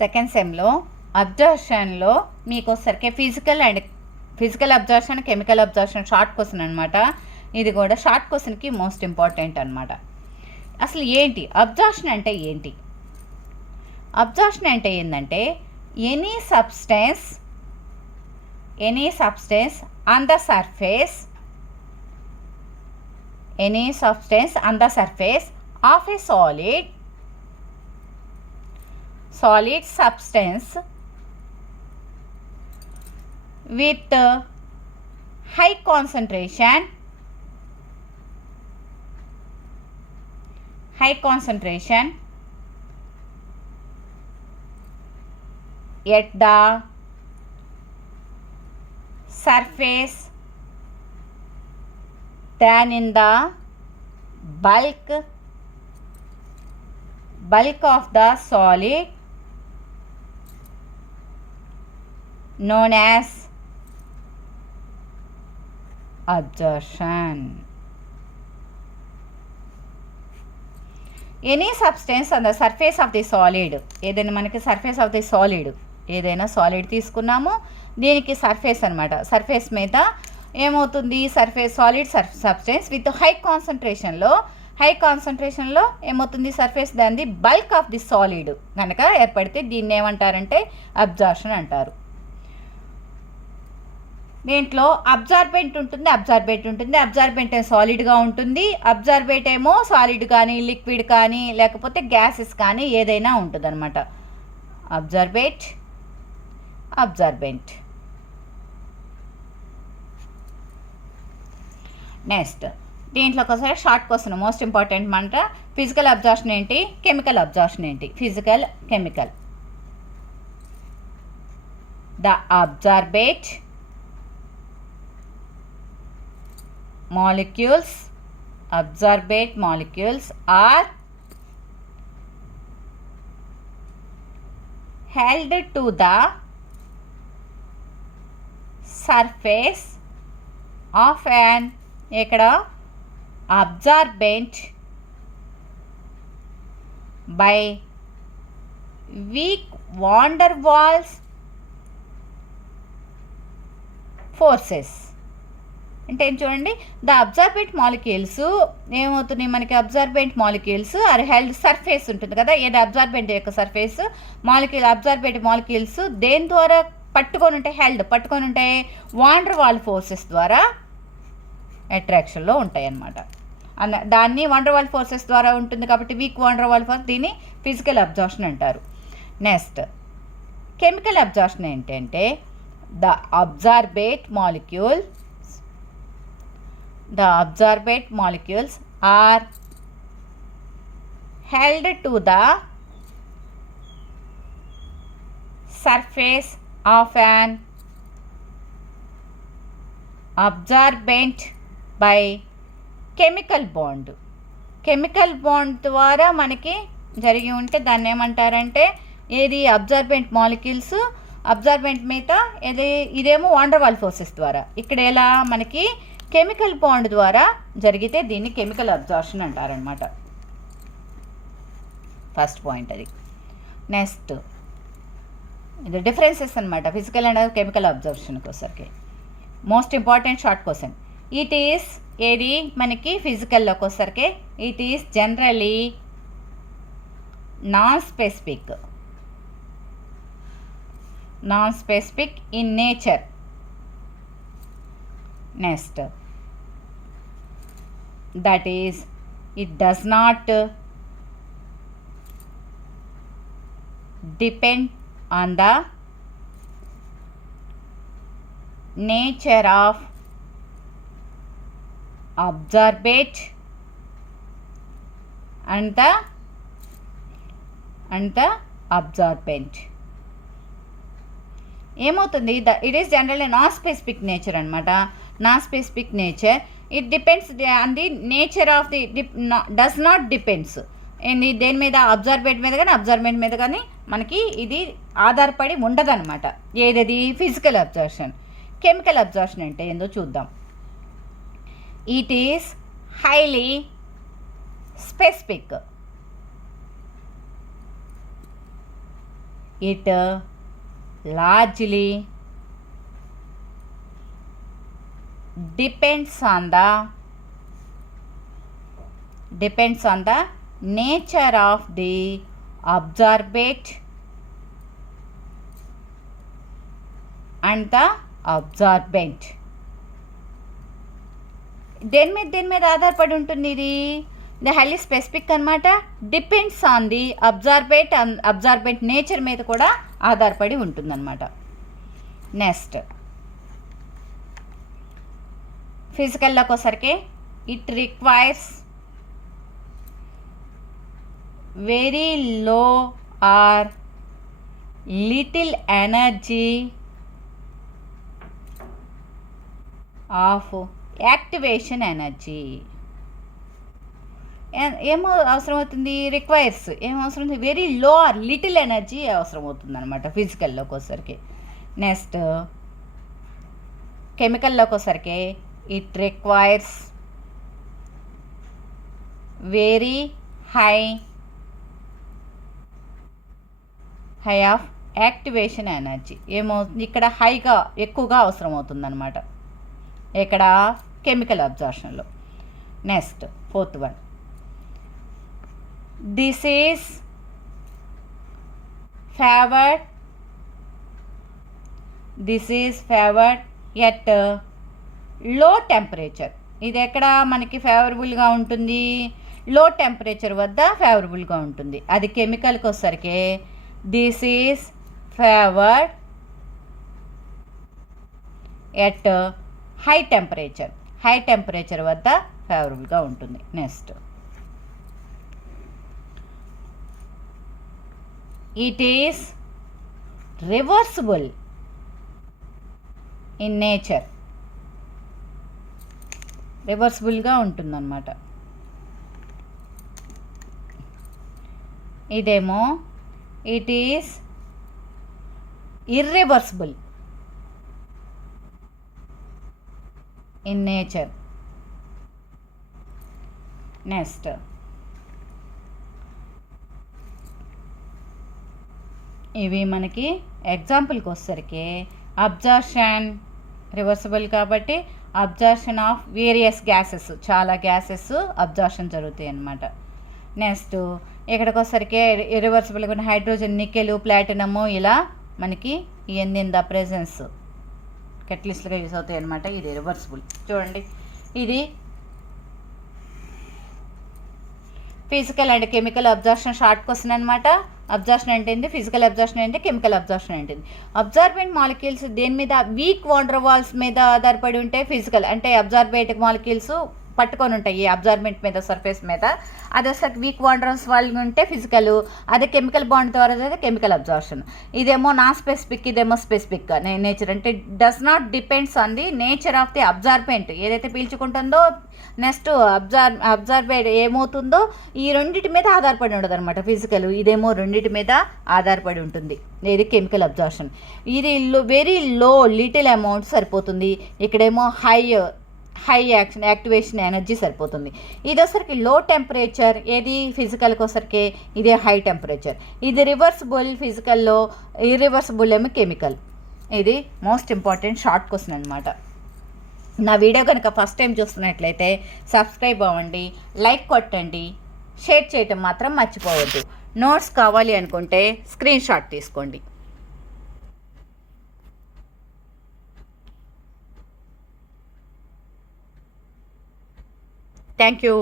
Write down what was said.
సెకండ్ సెమ్లో అబ్జర్షన్లో మీకు వచ్చరికి physical absorption, chemical absorption short question అనమాట. ఇది కూడా షార్ట్ క్వశ్చన్కి మోస్ట్ ఇంపార్టెంట్ అనమాట. అసలు ఏంటి అబ్జర్షన్ అంటే ఏంటి? అబ్జర్షన్ అంటే ఏంటంటే any substance on the surface of A solid substance with high concentration at the surface than in the bulk of the solid known as absorption. Any substance on the surface of the solid, ఏదైనా మనకి surface of the solid, ఏదైనా సాలిడ్ తీసుకున్నాము, దీనికి సర్ఫేస్ అనమాట. సర్ఫేస్ మీద ఏమవుతుంది, solid substance with high కాన్సన్ట్రేషన్లో ఏమవుతుంది, సర్ఫేస్ దాని బల్క్ ఆఫ్ ది సాలిడ్ కనుక ఏర్పడితే దీన్ని ఏమంటారంటే అబ్జార్ప్షన్ అంటారు. దీంట్లో అబ్జార్బెంట్ ఉంటుంది. అబ్జార్బెంట్ సాలిడ్గా ఉంటుంది. అబ్జార్బెంట్ ఏమో సాలిడ్ కానీ లిక్విడ్ కానీ లేకపోతే గ్యాసెస్ కానీ ఏదైనా ఉంటుంది అనమాట. అబ్జార్బెంట్. నెక్స్ట్ దీంట్లో ఒకసారి షార్ట్ క్వశ్చన్ మోస్ట్ ఇంపార్టెంట్ మాట. ఫిజికల్ అబ్జార్ప్షన్ ఏంటి, కెమికల్ అబ్జార్ప్షన్ ఏంటి? Chemical. The absorbent molecules are held to the surface of an absorbent by weak van der Waals forces. అంటే చూడండి, ద అబ్జార్బెంట్ మాలిక్యూల్స్ ఏమవుతున్నాయి మనకి, absorbent molecules are held surface ఉంటుంది కదా, ఏదో అబ్జార్బెంట్ యొక్క సర్ఫేస్ అబ్జార్బెంట్ మాలిక్యూల్స్ దేని ద్వారా పట్టుకొని ఉంటాయి, వాన్ డర్ వాల్ ఫోర్సెస్ ద్వారా అట్రాక్షన్లో ఉంటాయి అన్నమాట. దాన్ని వాన్ డర్ వాల్ ఫోర్సెస్ ద్వారా ఉంటుంది కాబట్టి weak van der Waals force, దీన్ని ఫిజికల్ అబ్జార్ప్షన్ అంటారు. నెక్స్ట్ కెమికల్ అబ్జార్ప్షన్ ఏంటంటే the absorbent molecules are held to the surface of an absorbent by chemical bond ద్వారా మనకి జరిగి ఉంటే దాన్ని ఏమంటారంటే ఏది అబ్జార్బెంట్ మాలిక్యూల్స్ అబ్జార్బెంట్ మీద ఇదేమో వాన్ డర్ వాల్ ఫోర్సెస్ ద్వారా, ఇక్కడ ఎలా మనకి కెమికల్ బాండ్ ద్వారా జరిగితే దీన్ని కెమికల్ అబ్జార్ప్షన్ అంటారనమాట. ఫస్ట్ పాయింట్ అది. నెక్స్ట్ ఇది డిఫరెన్సెస్ అనమాట ఫిజికల్ అండ్ కెమికల్ అబ్జర్ప్షన్కి వచ్చరికి. Most important short question. It is ఏది మనకి ఫిజికల్లోకి వచ్చరికి, it is generally non specific in nature. Next that is it does not depend on the nature of absorbate and the absorbent. ఏమవుతుంది, it is generally non specific nature అనమాట. Non specific nature, it depends on the nature of the does not depends దేని మీద, అబ్జార్బెంట్ మీద కానీ మనకి ఇది ఆధారపడి ఉండదన్నమాట. ఏదది ఫిజికల్ అబ్జర్ప్షన్. కెమికల్ అబ్జర్ప్షన్ అంటే ఏందో చూద్దాం. It is highly specific. it largely depends on the nature of the absorbate and the absorbent. దేని మీద ఆధారపడి ఉంటుంది ఇది హైలీ స్పెసిఫిక్ అనమాట. Depends on the absorbent nature మీద కూడా ఆధారపడి ఉంటుందన్నమాట. నెక్స్ట్ ఫిజికల్లోకి వచ్చరికి it requires very low or little energy of activation energy. ఏమో అవసరం అవుతుంది, రిక్వైర్స్ ఏమో అవసరం అవుతుంది, very low or little energy అవసరం అవుతుంది అనమాట ఫిజికల్లోకి వచ్చరికి. నెక్స్ట్ కెమికల్లోకి వచ్చరికి it requires very high of activation energy. ఏమో ఇక్కడ ఎక్కువగా అవసరం అవుతుంది అనమాట ఇక్కడ కెమికల్ అబ్జార్ప్షన్లో. Next fourth one, this is favoured at low temperature. ఇది ఎక్కడ మనకి ఫేవరబుల్గా ఉంటుంది, లో టెంపరేచర్ వద్ద ఫేవరబుల్గా ఉంటుంది. అది కెమికల్కి వచ్చేసరికి this is favoured at high temperature వద్ద ఫేవరబుల్గా ఉంటుంది. Next it is reversible in nature. రివర్సిబుల్గా ఉంటుందన్నమాట. ఇదేమో it is irreversible in nature. Next ఇవి మనకి ఎగ్జాంపుల్కి వచ్చేసరికి అబ్జార్ప్షన్ రివర్సిబుల్ కాబట్టి అబ్జార్ప్షన్ ఆఫ్ వేరియస్ గ్యాసెస్, చాలా గ్యాసెస్ అబ్జార్ప్షన్ జరుగుతాయి అన్నమాట. నెక్స్ట్ ఇక్కడికి వచ్చేసరికి ఇర్రివర్సిబుల్గా ఉన్న హైడ్రోజన్, నికెల్, ప్లాటినము ఇలా మనకి ఇవన్నీ ఇన్ ద ప్రెజెన్స్ కెటలిస్ట్గా యూస్ అవుతాయి అనమాట. ఇది రివర్సిబుల్. చూడండి ఇది physical and chemical absorption short question అనమాట. అబ్జార్ప్షన్ అంటే ఏంటి, ఫిజికల్ అబ్జార్ప్షన్ ఏంటి, కెమికల్ అబ్జార్ప్షన్ ఏంటి. అబ్జార్బెంట్ మాలిక్యూల్స్ దేని మీద, వీక్ వాండర్ వాల్స్ మీద ఆధారపడి ఉంటే ఫిజికల్, అంటే అబ్జార్బెంట్ మాలిక్యూల్స్ పట్టుకొని ఉంటాయి అబ్జార్బెంట్ మీద, సర్ఫేస్ మీద. అది అసలు వీక్ వాండర్స్ వాళ్ళు ఉంటే ఫిజికల్, అదే కెమికల్ బాండ్ ద్వారా అయితే కెమికల్ అబ్జార్ప్షన్. ఇదేమో నాన్ స్పెసిఫిక్, ఇదేమో స్పెసిఫిక్ నేచర్. అంటే does not depends on the nature of the absorbent, ఏదైతే పీల్చుకుంటుందో. నెక్స్ట్ అబ్జార్బెంట్ ఏమవుతుందో ఈ రెండింటి మీద ఆధారపడి ఉండదు అనమాట ఫిజికల్. ఇదేమో రెండింటి మీద ఆధారపడి ఉంటుంది, ఇది కెమికల్ అబ్జార్ప్షన్. ఇది వెరీ లో లిటిల్ అమౌంట్ సరిపోతుంది. ఇక్కడేమో హై యాక్టివేషన్ ఎనర్జీ సరిపోతుంది. ఇది వచ్చరికి లో టెంపరేచర్, ఏది ఫిజికల్కి వచ్చరికి ఇదే హై టెంపరేచర్. ఇది రివర్సిబుల్ ఫిజికల్లో, ఇర్రివర్సిబుల్ ఏమో కెమికల్. ఇది మోస్ట్ ఇంపార్టెంట్ షార్ట్ క్వశ్చన్ అనమాట. నా వీడియో కనుక ఫస్ట్ టైం చూస్తున్నట్లయితే సబ్స్క్రైబ్ అవ్వండి, లైక్ కొట్టండి, షేర్ చేయటం మాత్రం మర్చిపోవద్దు. నోట్స్ కావాలి అనుకుంటే స్క్రీన్ షాట్ తీసుకోండి. Thank you.